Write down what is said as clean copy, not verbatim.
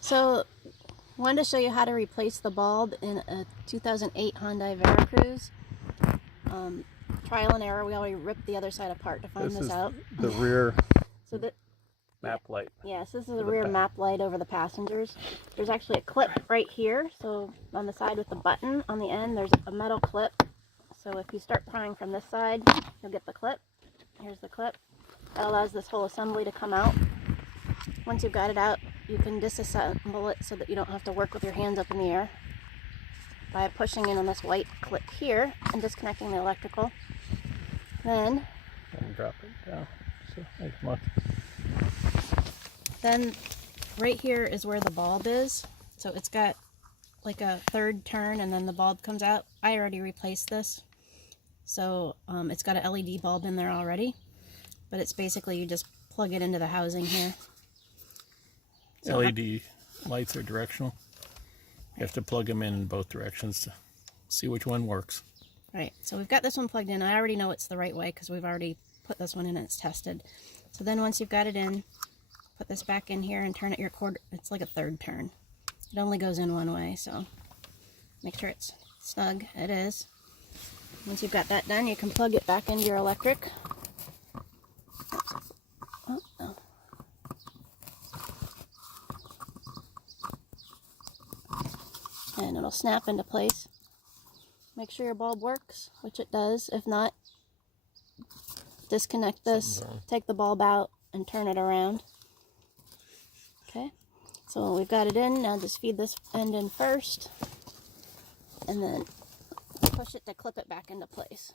So, wanted to show you how to replace the bulb in a 2008 Hyundai Veracruz. Trial and error. We already ripped the other side apart to find this out. The rear so the map light. Yes, this is the rear map light over the passengers. There's actually a clip right here. So on the side with the button on the end, there's a metal clip. So if you start prying from this side, you'll get the clip. Here's the clip. That allows this whole assembly to come out. Once you've got it out, you can disassemble it so that you don't have to work with your hands up in the air by pushing in on this white clip here and disconnecting the electrical. Then drop it down. So, then right here is where the bulb is. So it's got like a third turn and then the bulb comes out. I already replaced this. So it's got an LED bulb in there already. But it's basically you just plug it into the housing here. So LED lights are directional. You have to plug them in both directions to see which one works. Right, so we've got this one plugged in. I already know it's the right way because we've already put this one in and it's tested. So then once you've got it in, put this back in here and turn it your quarter. It's like a third turn. It only goes in one way, so make sure it's snug. It is. Once you've got that done, you can plug it back into your electric. Oh, no. And it'll snap into place. Make sure your bulb works, which it does. If not, disconnect this, take the bulb out, and turn it around. Okay, so we've got it in. Now just feed this end in first, and then push it to clip it back into place.